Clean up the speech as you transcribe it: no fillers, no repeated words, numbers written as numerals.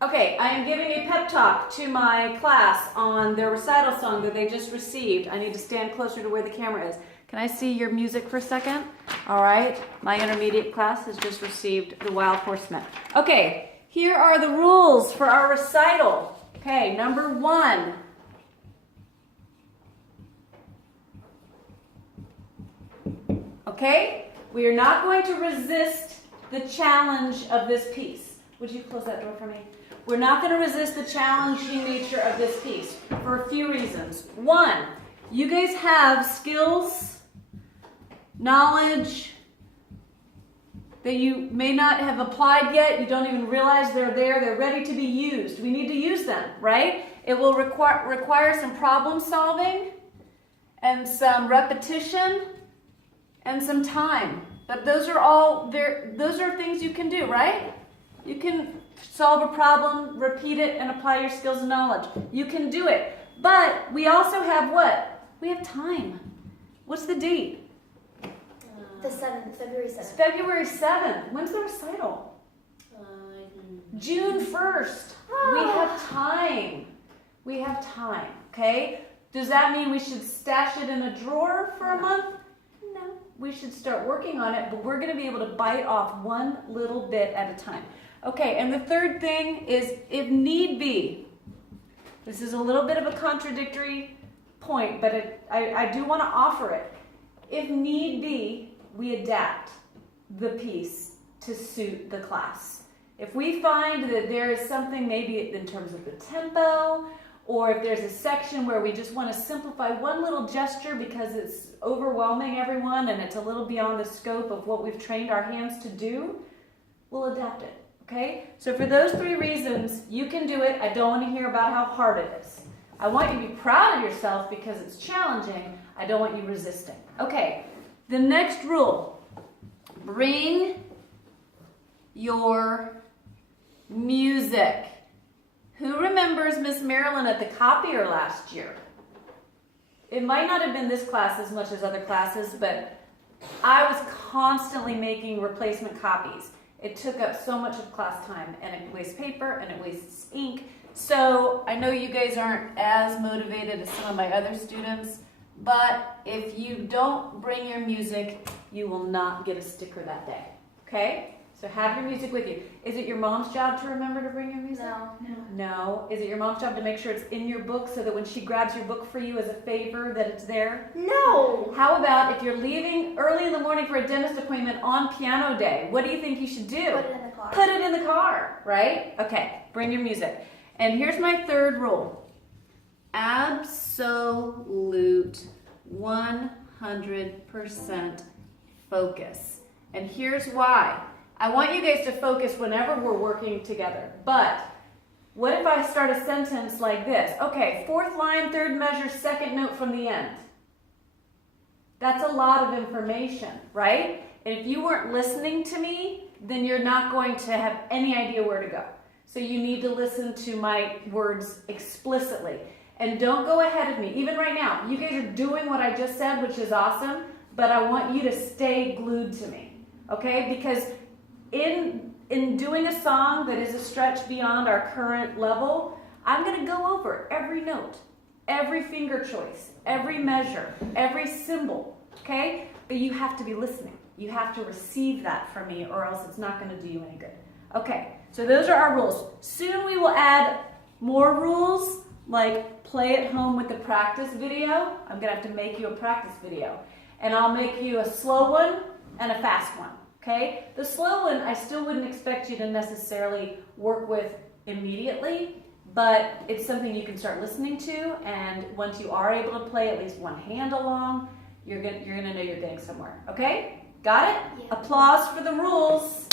Okay, I am giving a pep talk to my class on their recital song that they just received. I need to stand closer to where the camera is. Can I see your music for a second? All right, my intermediate class has just received the Wild Horseman. Okay, here are the rules for our recital. Okay, number 1. Okay, we are not going to resist the challenge of this piece. Would you close that door for me? We're not going to resist the challenging nature of this piece for a few reasons. 1, you guys have skills, knowledge that you may not have applied yet. You don't even realize they're there. They're ready to be used. We need to use them, right? It will require some problem solving and some repetition and some time. But those are all there. Those are things you can do, right? You can solve a problem, repeat it, and apply your skills and knowledge. You can do it. But we also have what? We have time. What's the date? The 7th, February 7th. It's February 7th. When's the recital? June 1st. We have time. We have time, okay? Does that mean we should stash it in a drawer for a month? No. We should start working on it, but we're going to be able to bite off one little bit at a time. Okay, and the third thing is, if need be, this is a little bit of a contradictory point, but I do want to offer it. If need be, we adapt the piece to suit the class. If we find that there is something maybe in terms of the tempo, or if there's a section where we just want to simplify one little gesture because it's overwhelming everyone and it's a little beyond the scope of what we've trained our hands to do, we'll adapt it. Okay, so for those 3 reasons, you can do it. I don't want to hear about how hard it is. I want you to be proud of yourself because it's challenging. I don't want you resisting. Okay, the next rule. Bring your music. Who remembers Miss Marilyn at the copier last year? It might not have been this class as much as other classes, but I was constantly making replacement copies. It took up so much of class time, and it wastes paper, and it wastes ink. So I know you guys aren't as motivated as some of my other students, but if you don't bring your music, you will not get a sticker that day, okay? So have your music with you. Is it your mom's job to remember to bring your music? No. Is it your mom's job to make sure it's in your book so that when she grabs your book for you as a favor that it's there? No. How about if you're leaving early in the morning for a dentist appointment on piano day? What do you think you should do? Put it in the car. Put it in the car, right? Okay, bring your music. And here's my 3rd rule. Absolute 100% focus. And here's why. I want you guys to focus whenever we're working together. But what if I start a sentence like this? Okay, 4th line, 3rd measure, 2nd note from the end. That's a lot of information, right? And if you weren't listening to me, then you're not going to have any idea where to go. So you need to listen to my words explicitly. And don't go ahead of me. Even right now, you guys are doing what I just said, which is awesome, but I want you to stay glued to me, okay? Because in doing a song that is a stretch beyond our current level, I'm going to go over every note, every finger choice, every measure, every symbol, okay? But you have to be listening. You have to receive that from me or else it's not going to do you any good. Okay, so those are our rules. Soon we will add more rules like play at home with the practice video. I'm going to have to make you a practice video. And I'll make you a slow one and a fast one. Okay, the slow one I still wouldn't expect you to necessarily work with immediately, but it's something you can start listening to, and once you are able to play at least one hand along, you're gonna know you're getting somewhere. Okay, got it? Yeah. Applause for the rules.